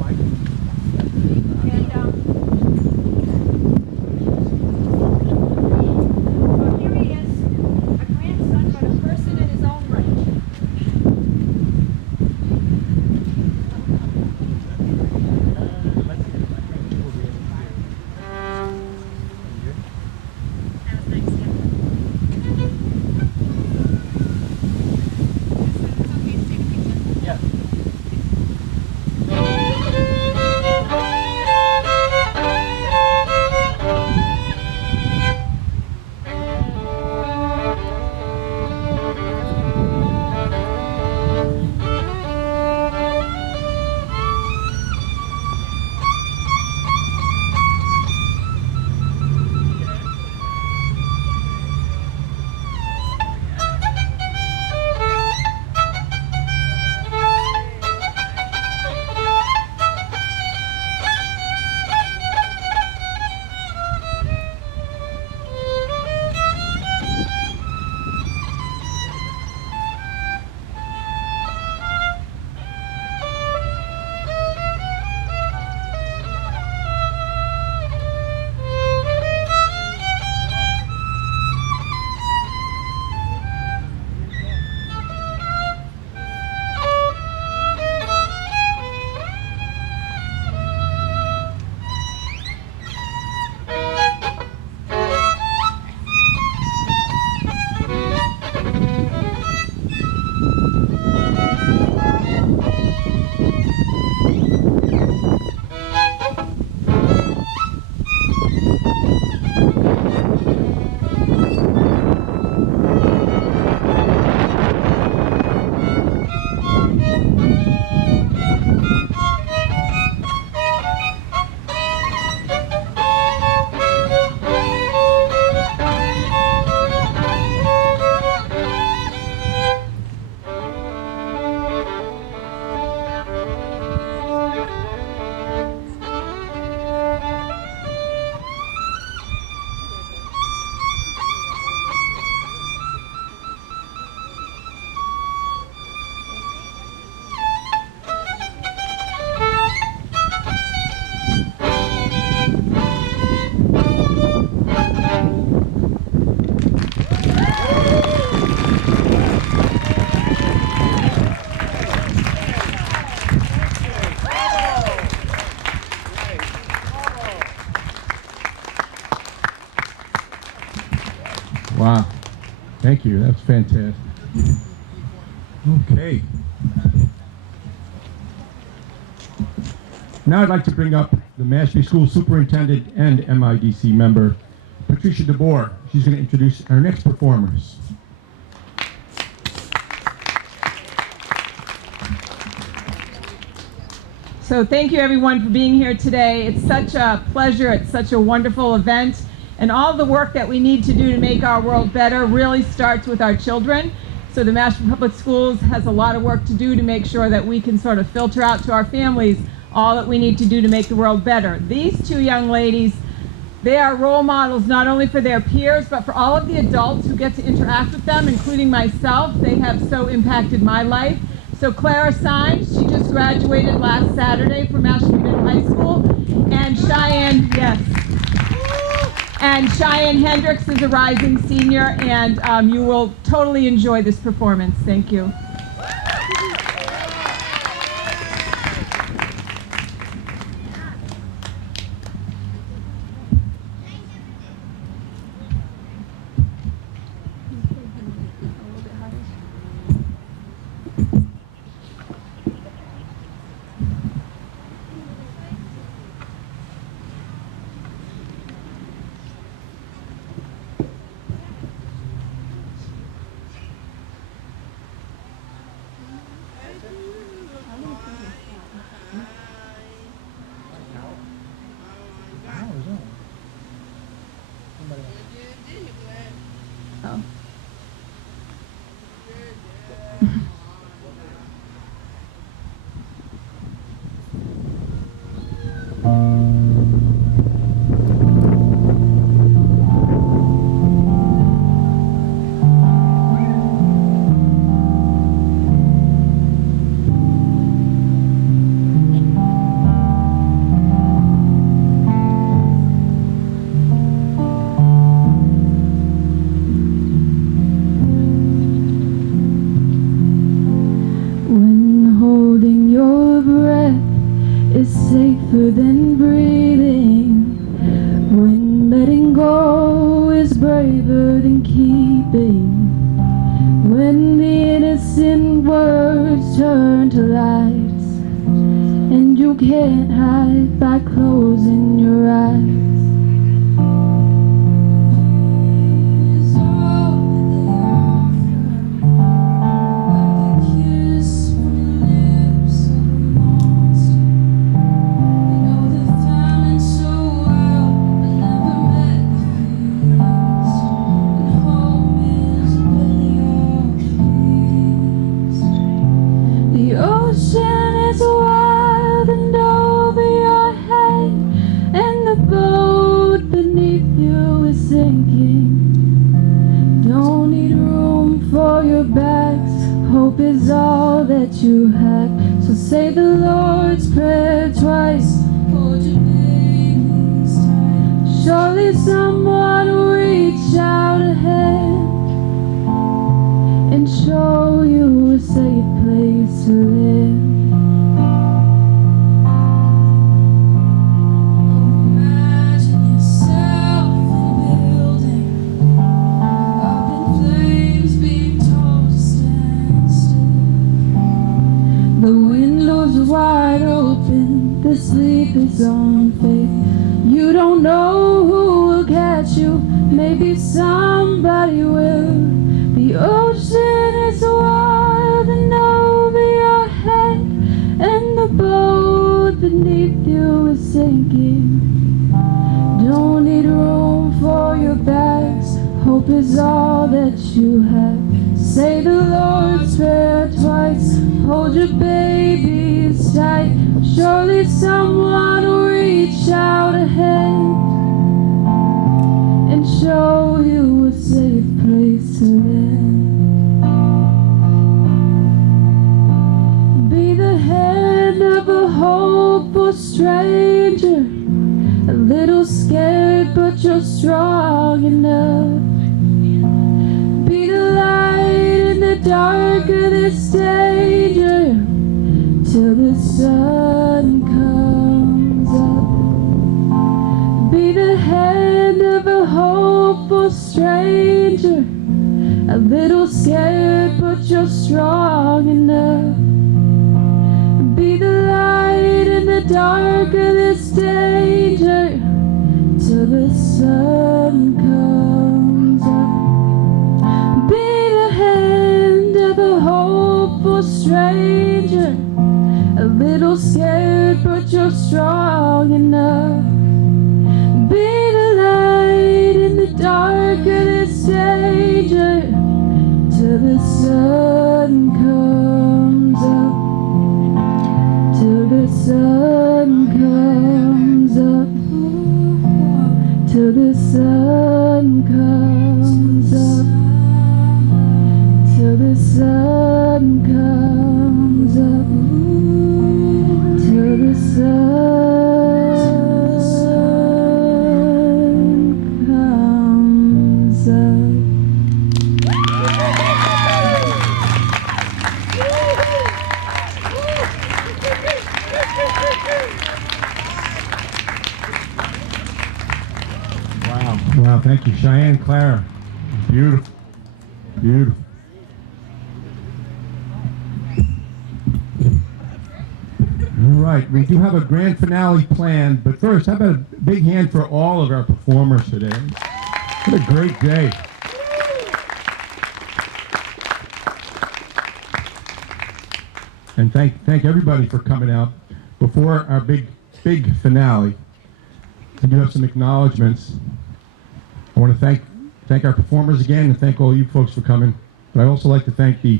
And, well, here he is, a grandson, but a person in his own right. Wow. Thank you. That's fantastic. Okay. Now I'd like to bring up the Mashpee School Superintendent and MIDC member, Patricia DeBoer. She's going to introduce our next performers. So thank you everyone for being here today. It's such a pleasure. It's such a wonderful event. And all the work that we need to do to make our world better really starts with our children. So the Mashpee Public Schools has a lot of work to do to make sure that we can sort of filter out to our families all that we need to do to make the world better. These two young ladies, they are role models not only for their peers, but for all of the adults who get to interact with them, including myself. They have so impacted my life. So Clara Sines, she just graduated last Saturday from Mashpee Middle High School. And Cheyenne, yes. And Cheyenne Hendricks is a rising senior, and you will totally enjoy this performance. Thank you. Safer than breathing, when letting go is braver than keeping, when the innocent words turn to lies, and you can't hide by closing your eyes. Hope is all that you have. So say the Lord's Prayer twice. Hold your babies tight. Surely someone will reach out a hand and show you a safe place to live. Imagine yourself in a building, up in flames, being told to stand still. The windows are wide open, the sleep is on faith. You don't know who will catch you, maybe somebody will. The ocean is wild and over your head, and the boat beneath you is sinking. Don't need room for your bags, hope is all that you have. Say the Lord's Prayer twice, hold your babies tight. Surely someone will reach out a hand and show you a safe place to live. Be the hand of a hopeful stranger, a little scared but you're strong enough. Be the light in the dark of this danger, till the sun comes up. Be the hand of a hopeful stranger, a little scared but you're strong enough. Be the light in the dark of this danger, till the sun comes up. Be the hand of a hopeful stranger, a A little scared, but you're strong enough. Be the light in the dark of this danger till the sun comes up. Till the sun comes up. Till the sun comes up. Till the sun comes up. Till the sun comes up. Wow. Wow. Thank you, Cheyenne Clara. Beautiful. Beautiful. All right, we do have a grand finale planned, but first, how about a big hand for all of our performers today? What a great day. And thank everybody for coming out. Before our big finale, I do have some acknowledgments. I want to thank our performers again and thank all you folks for coming. But I'd also like to thank the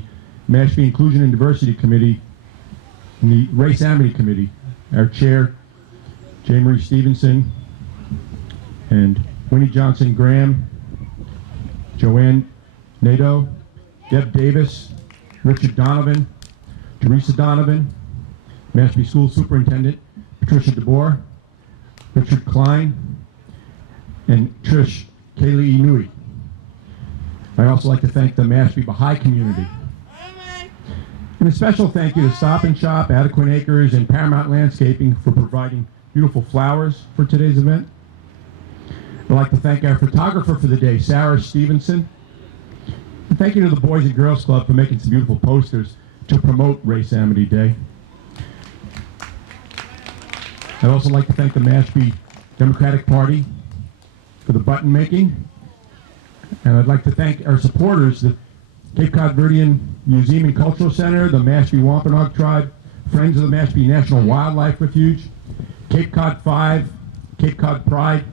Mashpee Inclusion and Diversity Committee and the Race Amity Committee, our chair, J. Marie Stevenson, and Winnie Johnson Graham, Joanne Nadeau, Deb Davis, Richard Donovan, Teresa Donovan, Mashpee School Superintendent Patricia DeBoer, Richard Klein, and Trish Kaylee Inouye. I'd also like to thank the Mashpee Baha'i community. And a special thank you to Stop and Shop, Adequate Acres, and Paramount Landscaping for providing beautiful flowers for today's event. I'd like to thank our photographer for the day, Sarah Stevenson. And thank you to the Boys and Girls Club for making some beautiful posters to promote Race Amity Day. I'd also like to thank the Mashpee Democratic Party for the button making. And I'd like to thank our supporters, the Cape Cod Verdean Museum and Cultural Center, the Mashpee Wampanoag Tribe, Friends of the Mashpee National Wildlife Refuge, Cape Cod 5, Cape Cod Pride,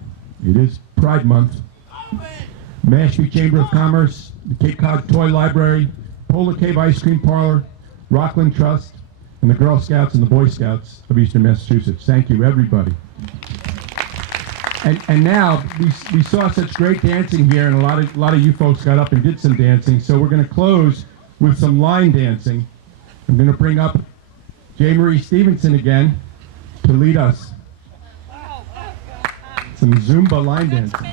it is Pride Month, Mashpee Chamber of Commerce, the Cape Cod Toy Library, Polar Cave Ice Cream Parlor, Rockland Trust, and the Girl Scouts and the Boy Scouts of Eastern Massachusetts. Thank you, everybody. And now, we saw such great dancing here, and a lot of you folks got up and did some dancing, so we're going to close with some line dancing. I'm going to bring up J. Marie Stevenson again to lead us. Some Zumba line dancing.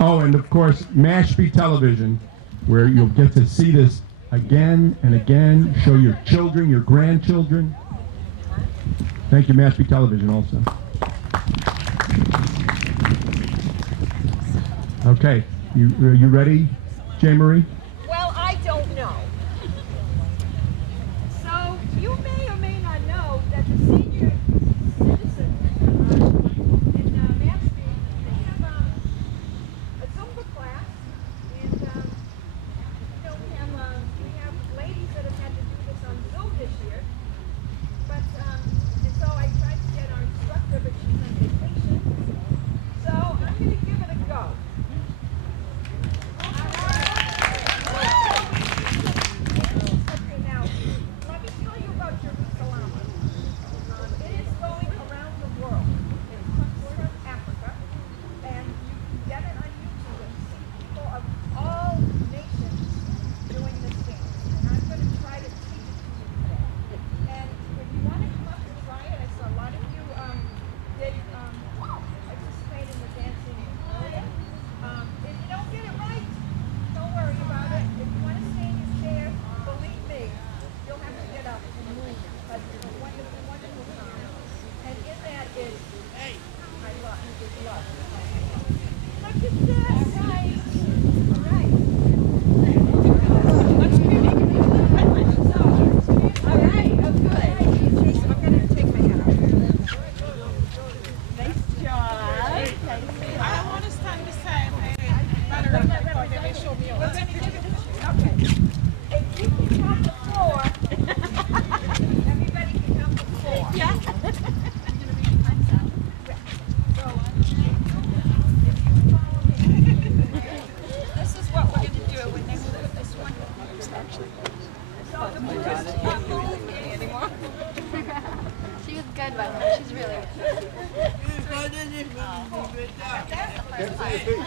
Oh, and of course, Mashpee Television, where you'll get to see this again and again, show your children, your grandchildren. Thank you, Mashpee Television, also. Okay, you ready, J. Marie? Well, I don't know. So, you may or may not know that the senior citizens in Mashpee, they have a Zumba class, and we have ladies that have had to do this on Zoom this year. But and so I tried to get our instructor, but she's on vacation. So I'm going to give it a go. Okay, now, let me tell you about Jerusalem. It is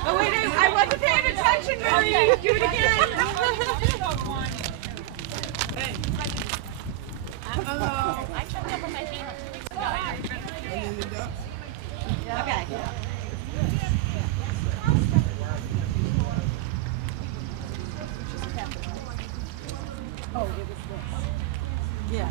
Oh wait, I wasn't paying attention, Marie. Do it again. I tripped over my feet 2 weeks ago. Okay. Oh, it was this. Yeah.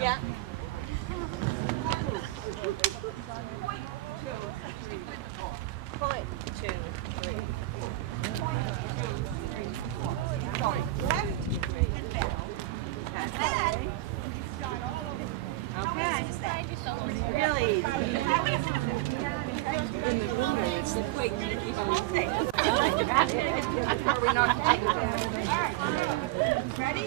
Yeah. Point, 2, 3. Okay. Really easy. In the window, it's the quick. Are we not? Ready?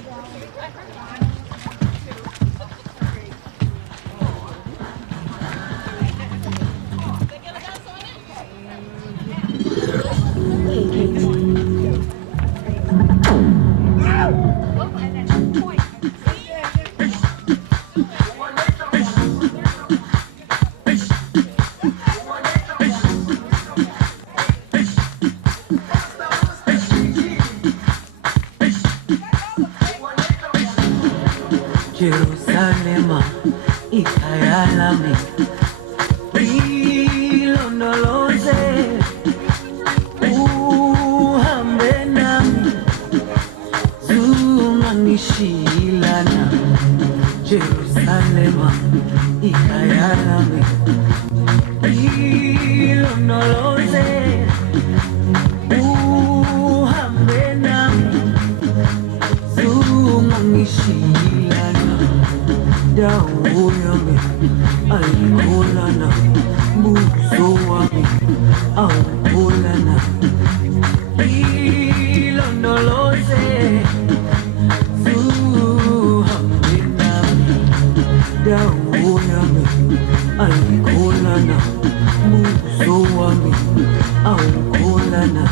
Jerusalema ikayalami ilondoloze uhambe nami zunganishilana Jerusalema ikayalami ilondoloze uhambe nami zungangishilana dawo yami ayikholana buso wami awukholana ilondoloze zuhambe nami dawo yami ayikholana buso wami awukholana